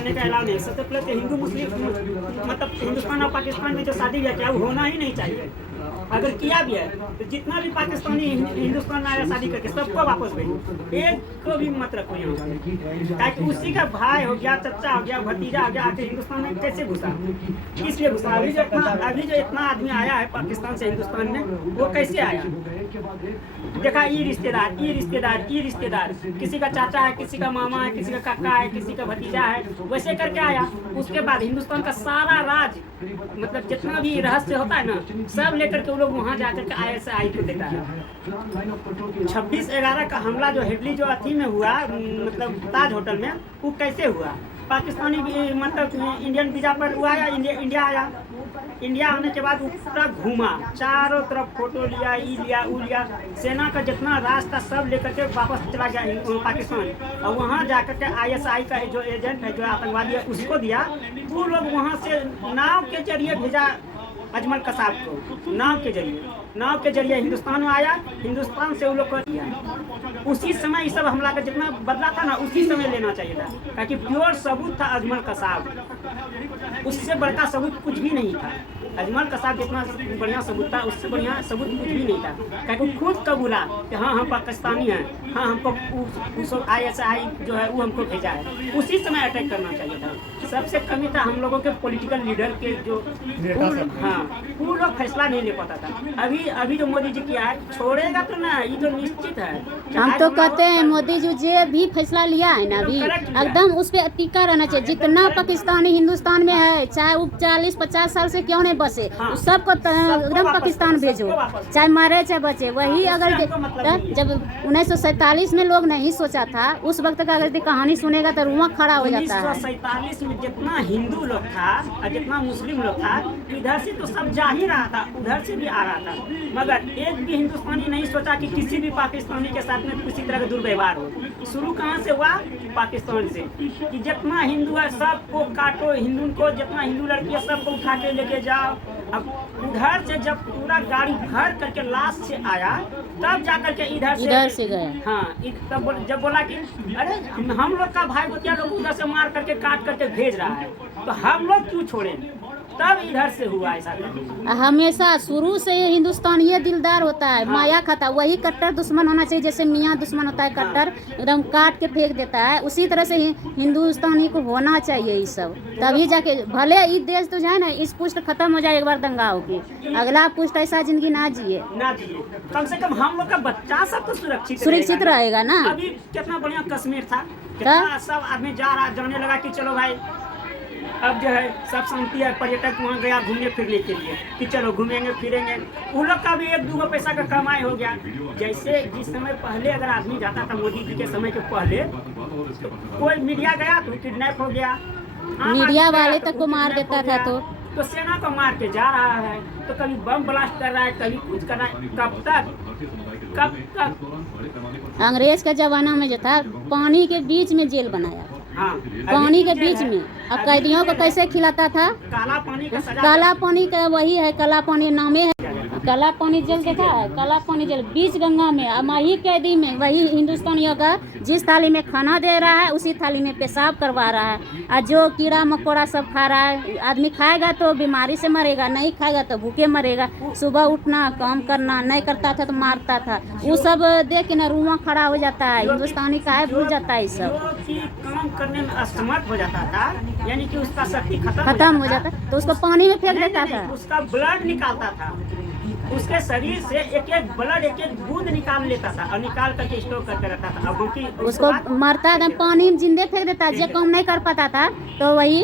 करने का अलाउ नहीं। सबसे पहले तो हिंदू मुस्लिम मतलब हिंदुस्तान और पाकिस्तान में जो शादी है क्या वो होना ही नहीं चाहिए। अगर किया भी है तो जितना भी पाकिस्तानी हिंदुस्तान में आया शादी करके सबको वापस भेजो, एक को भी मत रखो यहाँ। ताकि उसी का भाई हो गया, चचा हो गया, भतीजा हो गया, आके हिंदुस्तान में कैसे घुसा, इसलिए घुसा। अभी जो इतना आदमी आया है पाकिस्तान से हिंदुस्तान में वो कैसे आया? देखा, ये रिश्तेदार, ये रिश्तेदार, ये रिश्तेदार, किसी का चाचा है, किसी का मामा है, किसी का काका है, किसी का भतीजा है, वैसे करके आया। उसके बाद हिंदुस्तान का सारा राज मतलब जितना भी रहस्य होता है ना सब लेकर के वो लोग वहाँ जाकर के ISI को देता है। 26/11 का हमला जो हेडली जो अथी में हुआ मतलब ताज होटल में, वो कैसे हुआ? पाकिस्तानी मतलब इंडियन वीजा पर हुआ या इंडिया आया। इंडिया आने के बाद वो पूरा घूमा, चारों तरफ फोटो लिया, ई लिया, ऊ लिया, सेना का जितना रास्ता सब लेकर के वापस चला गया पाकिस्तान। और वहाँ जाकर के ISI का जो एजेंट है, जो आतंकवादी है, उसको दिया। वो लोग वहाँ से नाव के जरिए भेजा अजमल कसाब को, नाव के जरिए हिंदुस्तान में आया। हिंदुस्तान से वो लोग कर दिया। उसी समय ये सब हमला का जितना बदला था ना उसी समय लेना चाहिए था, ताकि प्योर सबूत था अजमल कसाब। उससे बड़का सबूत कुछ भी नहीं था। अजमल कसाब जितना बढ़िया सबूत था उससे बढ़िया सबूत कुछ भी नहीं था। क्योंकि खुद कबूला कि हाँ हम पाकिस्तानी हैं, हाँ हमको ISI जो है वो हमको भेजा है। उसी समय अटैक करना चाहिए था। सबसे कमी था हम लोगों के पॉलिटिकल लीडर के जो पूरा फैसला नहीं ले पाता था। अभी जो मोदी जी किया है छोड़ेगा तो ना, ये तो निश्चित है। हम तो कहते हैं मोदी जी जो भी फैसला लिया है ना अभी एकदम उस पर टीका रहना चाहिए। जितना पाकिस्तानी हिंदुस्तान में है, चाहे वो 40-50 साल से क्यों नहीं बसे, सबको एकदम पाकिस्तान भेजो, चाहे मारे चाहे बचे। वही अगर जब 1947 में लोग नहीं सोचा था, उस वक्त का अगर कहानी सुनेगा तो रुआ खड़ा हो जाता है। 1947 में जितना हिंदू लोग था और जितना मुस्लिम लोग था, इधर से तो सब जा ही रहा था, उधर से भी आ रहा था। मगर एक भी हिंदुस्तानी नहीं सोचा कि किसी भी पाकिस्तानी के साथ में किसी तरह का दुर्व्यवहार हो। शुरू कहाँ से हुआ? पाकिस्तान से, कि जितना हिंदू है सबको काटो, हिंदू को जितना हिंदू लड़की है सबको उठा के लेके जाओ। अब उधर से जब पूरा गाड़ी भर करके लास्ट से आया तब जाकर के इधर से गए। हाँ, तब जब बोला कि अरे हम लोग का भाई बतिया लोग उधर से मार करके काट करके भेज रहा है तो हम लोग क्यों छोड़े, तब इधर से हुआ ऐसा। हमेशा शुरू से हिंदुस्तान ये दिलदार होता है, माया खाता। वही कट्टर दुश्मन होना चाहिए, जैसे मियाँ दुश्मन होता है, कट्टर एकदम काट के फेंक देता है, उसी तरह से हिंदुस्तानी को होना चाहिए ये सब। तभी जाके भले ये देश तो जाए ना इस पुष्ट खत्म हो जाए एक बार दंगा होगी, अगला पुष्ट ऐसा जिंदगी ना जिए। कम से कम हम लोग का बच्चा सब तो सुरक्षित रहेगा ना। अभी कितना बढ़िया कश्मीर था, सब आदमी जाने लगा कि चलो भाई अब जो है सब शांति है। पर्यटक वहाँ गया घूमने फिरने के लिए कि चलो घूमेंगे फिरेंगे, उन लोग का भी 1-2 पैसा का कमाई हो गया। जैसे जिस समय पहले अगर आदमी जाता था मोदी जी के समय के पहले, तो कोई मीडिया गया तो किडनैप हो गया, मीडिया वाले तक को मार देता था। तो सेना को मार के जा रहा है, तो कभी बम ब्लास्ट कर रहा है, कभी कुछ कर रहा है। कब तक अंग्रेज के जमाना में जो था पानी के बीच में जेल बनाया। हाँ, पानी के बीच में अब कैदियों को कैसे खिलाता था? काला पानी का वही है, काला पानी नामे है, काला पानी जेल देखा है, काला पानी जेल बीच गंगा में। अब वही कैदी में वही हिंदुस्तानियों का जिस थाली में खाना दे रहा है उसी थाली में पेशाब करवा रहा है। और जो कीड़ा मकोड़ा सब खा रहा है, आदमी खाएगा तो बीमारी से मरेगा, नहीं खाएगा तो भूखे मरेगा। सुबह उठना काम करना नहीं करता था तो मारता था। वो सब देख के ना रुआ खड़ा हो जाता है। हिंदुस्तानी का है भूल जाता है, सब काम करने में असमर्थ हो जाता था, यानी कि उसका शक्ति खत्म हो जाता तो उसको पानी में फेंक देता था। उसका ब्लड निकालता था, उसके शरीर से एक ब्लड एक बूंद निकाल लेता था और निकाल करके स्टोर करके रखता था। अब उसको मरता था पानी में जिंदे फेंक देता। जो काम नहीं कर पाता था तो वही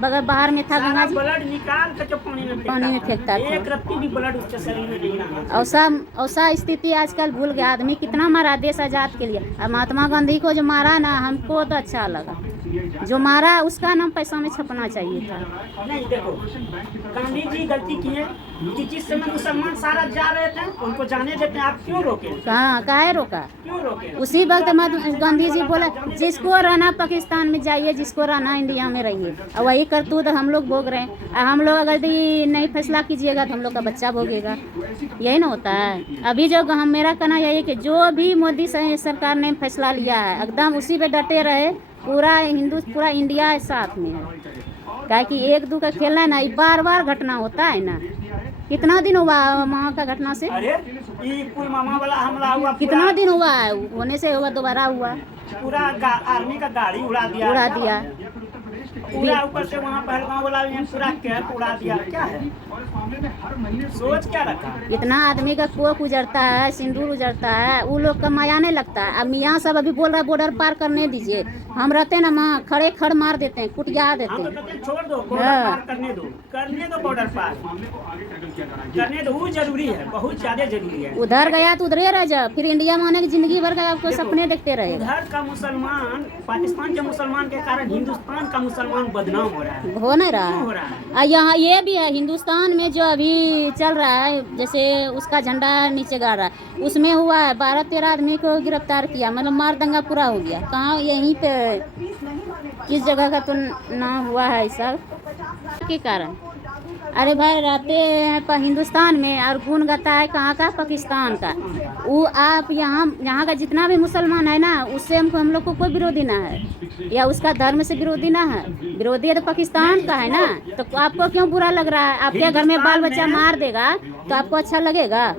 बाहर में था गंगा जी, ब्लड निकाल करके पानी में फेंकता था। एक रत्ती भी ब्लड उसके शरीर में नहीं रहा। ऐसा स्थिति आजकल भूल गया आदमी। कितना मारा देश आजाद के लिए। अब महात्मा गांधी को जो मारा ना हमको तो अच्छा लगा, जो मारा उसका नाम पैसा में छपना चाहिए था। नहीं देखो, गांधी जी गलती किए कि जिस समय मुसलमान सारा जा रहे थे उनको जाने देते, आप क्यों रोके? काहे रोका? क्यों रोके? उसी वक्त गांधी जी बोला जिसको रहना पाकिस्तान में जाइए, जिसको रहना इंडिया में रहिए। और वही करतूत हम लोग भोग रहे हैं। हम लोग अगर नहीं फैसला कीजिएगा तो हम लोग का बच्चा भोगेगा। यही ना होता है। अभी जो मेरा कहना यही कि जो भी मोदी सरकार ने फैसला लिया है एकदम उसी पे डटे रहे, पूरा हिंदू पूरा इंडिया साथ में है। क्या कि एक दो का खेलना है ना, ये बार बार घटना होता है ना। कितना दिन हुआ वहाँ का घटना से? अरे ये पुलवामा वाला हमला हुआ, कितना दिन हुआ है होने से? हुआ दोबारा हुआ, पूरा आर्मी का गाड़ी उड़ा दिया पूरा ऊपर से वहाँ पहलगांव वाला भी पूरा कैंप उड़ा दिया। क्या है, सोच क्या रखा? इतना आदमी का कोख उजरता है, सिंदूर उजरता है, वो लोग का माया नहीं लगता। अब मियाँ सब अभी बोल रहा है बॉर्डर पार करने दीजिए, हम रहते हैं ना वहाँ खड़े खड़ मार देते हैं, कुटिया देते हम तो हैं। कहते हैं छोड़ दो बॉर्डर पार करने दो बॉर्डर पार करने दो, वो जरूरी है, बहुत ज्यादा जरूरी है। उधर गया तो उधरे रह जा, फिर इंडिया में आने की जिंदगी भर का आपको सपने देखते रहेगा। उधर का मुसलमान, पाकिस्तान के मुसलमान के कारण हिंदुस्तान का मुसलमान बदनाम हो रहा है। हो नहीं रहा क्यों हो है? रहा है? यहाँ ये भी है, हिंदुस्तान में जो अभी चल रहा है, जैसे उसका झंडा नीचे गाड़ रहा है, उसमें हुआ है 12-13 आदमी को गिरफ्तार किया, मतलब मार दंगा पूरा हो गया। कहाँ यहीं पे किस जगह का तो ना हुआ है ऐसा के कारण? अरे भाई रहते हैं पर हिंदुस्तान में और गुण गाता है कहाँ का? पाकिस्तान का। वो आप यहाँ का जितना भी मुसलमान है ना, उससे हम लोग को कोई विरोधी ना है, या उसका धर्म से विरोधी ना है। विरोधी है तो पाकिस्तान का है ना, तो आपको क्यों बुरा लग रहा है? आपके घर में बाल बच्चा मार देगा तो आपको अच्छा लगेगा?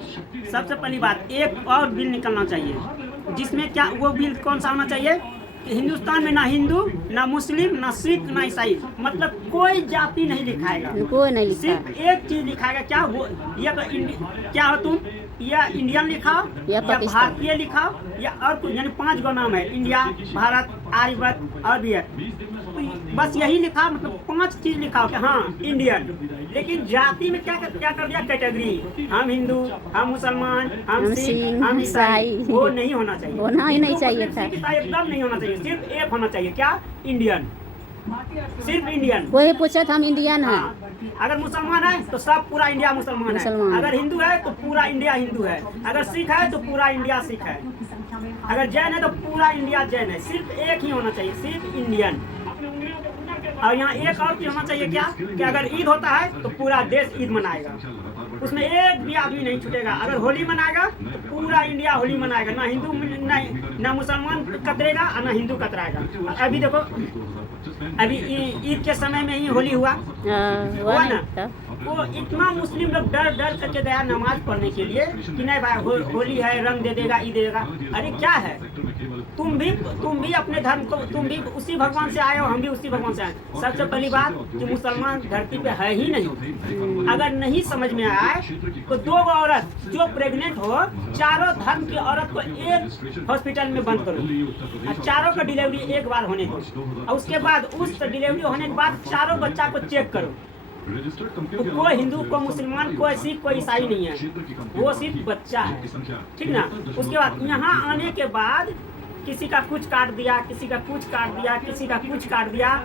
सबसे पहली बात, एक और बिल निकलना चाहिए जिसमें क्या, वो बिल कौन सा होना चाहिए कि हिंदुस्तान में ना हिंदू, ना मुस्लिम, ना सिख, ना ईसाई, मतलब कोई जाति नहीं लिखाएगा। कोई नहीं लिखा। सिर्फ एक चीज लिखाएगा, क्या वो, या तो क्या हो तुम, या इंडियन लिखाओ, या भारतीय लिखाओ, या और कुछ, यानी 5 गो नाम है, इंडिया, भारत, आर्यव्रत और भी है, बस यही लिखा, मतलब 5 चीज लिखाओ कि हाँ इंडियन। लेकिन जाति में क्या कर दिया कैटेगरी, हम हिंदू, हम मुसलमान, हम सिख, हम ईसाई, वो नहीं होना चाहिए। होना ही नहीं चाहिए था। एकदम नहीं होना चाहिए, सिर्फ एक होना चाहिए, क्या? इंडियन, सिर्फ इंडियन। कोई पूछे हम इंडियन है। अगर मुसलमान है तो सब पूरा इंडिया मुसलमान है, अगर हिंदू है तो पूरा इंडिया हिंदू है, अगर सिख है तो पूरा इंडिया सिख है, अगर जैन है तो पूरा इंडिया जैन है। सिर्फ एक ही होना चाहिए, सिर्फ इंडियन। और यहाँ एक और होना चाहिए, क्या कि अगर ईद होता है तो पूरा देश ईद मनाएगा, उसमें एक भी आदमी नहीं छूटेगा। अगर होली मनाएगा तो पूरा इंडिया होली मनाएगा, ना हिंदू ना मुसलमान कतरेगा और ना हिंदू कतराएगा। अभी देखो, अभी ईद के समय में ही होली हुआ ना, वो इतना मुस्लिम लोग डर करके गया नमाज पढ़ने के लिए कि नहीं भाई होली है, रंग दे देगा, ईद देगा। अरे क्या है, तुम भी अपने धर्म को, तुम भी उसी भगवान से आए हो, हम भी उसी भगवान से आए। सबसे पहली बात कि मुसलमान धरती पे है ही नहीं। अगर नहीं समझ में आए तो 2 औरत जो प्रेग्नेंट हो, चारों धर्म की औरत को एक हॉस्पिटल में बंद करो और चारों का डिलीवरी एक बार होने दो, और उसके बाद उस डिलीवरी होने के बाद चारों बच्चा को चेक करो। तो कोई हिंदू, कोई मुसलमान, कोई सिख, कोई ईसाई नहीं है, वो सिर्फ बच्चा है, ठीक ना। उसके बाद यहाँ आने के बाद किसी का कुछ काट दिया, किसी का कुछ काट दिया, किसी का कुछ काट दिया,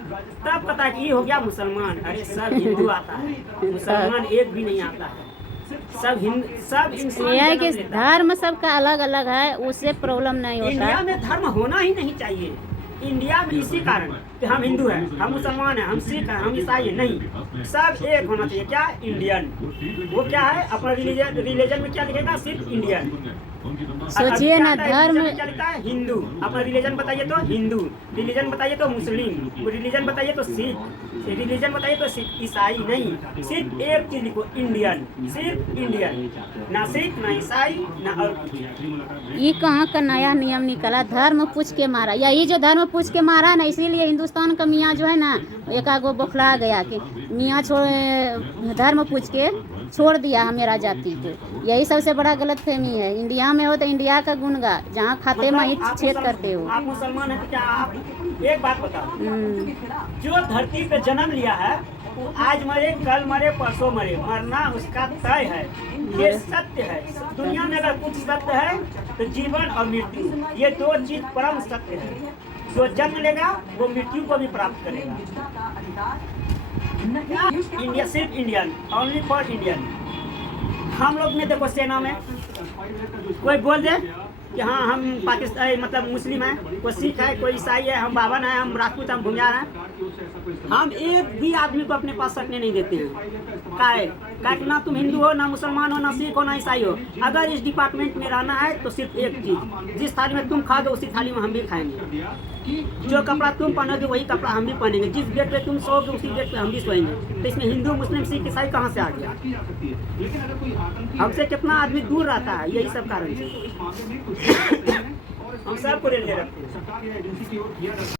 तब पता कि ये हो गया मुसलमान। अरे सब हिंदू आता है, मुसलमान एक भी नहीं आता है। सब इंसान के धर्म सबका अलग अलग है, उससे प्रॉब्लम नहीं होता। इंडिया में धर्म होना ही नहीं चाहिए। इंडिया में इसी कारण कि हम हिंदू हैं, हम मुसलमान हैं, हम सिख हैं, हम ईसाई हैं, नहीं, सब एक होना चाहिए। क्या? इंडियन। वो क्या है, अपना रिलीजन में क्या लिखेगा? सिर्फ इंडियन। सोचिए ना, धर्म क्या लिखा है? हिंदू। अपना रिलीजन बताइए तो हिंदू, रिलीजन बताइए तो मुस्लिम, रिलीजन बताइए तो सिख, रिलीजन बताइए तो ईसाई। नहीं, सिर्फ एक चीज लिखो, इंडियन, सिर्फ इंडियन, ना सिख, ना ईसाई, ना और कुछ। ये कहाँ का नया नियम निकला? धर्म पूछ के मारा, या ये जो धर्म पूछ के मारा ना, इसीलिए हिंदुस्तान का मियाँ जो है ना, एक आगो बौखला गया कि मियाँ धर्म पूछ के छोड़ दिया मेरा जाति को। यही सबसे बड़ा गलतफहमी है। इंडिया में हो तो इंडिया का गुण गा, जहाँ खाते में ही छेद करते हो। आप मुसलमान हैं तो क्या आप एक बात बताओ, जो धरती पे जन्म लिया है वो आज मरे, कल मरे, परसों मरे, मरना उसका तय है, ये सत्य है। दुनिया में अगर कुछ सत्य है तो जीवन और मृत्यु, ये 2 चीज परम सत्य है। जो जन्म लेगा वो मृत्यु को भी प्राप्त करेगा। इंडिया सिर्फ इंडियन, ओनली फॉर इंडियन। हम लोग में देखो, सेना में कोई बोल दे कि हाँ हम पाकिस्तान मतलब मुस्लिम है, कोई सिख है, कोई ईसाई है, हम बावन है, हम राजपूत, हम भूमिहार हैं, हम एक भी आदमी को अपने पास सकने नहीं देते हैं। काहे कि ना तुम हिंदू हो, ना मुसलमान हो, ना सिख हो, ना ईसाई हो। अगर इस डिपार्टमेंट में रहना है तो सिर्फ एक चीज, जिस थाली में तुम खाओगे उसी थाली में हम भी खाएंगे। जो कपड़ा तुम पहनोगे वही कपड़ा हम भी पहनेंगे, जिस बेड पे तुम सोओगे उसी बेड पे हम भी सोएंगे। तो इसमें हिंदू मुस्लिम सिख ईसाई कहाँ से आ गया? हमसे कितना आदमी दूर रहता है, यही सब कारण से हम सबको ले रखते हैं।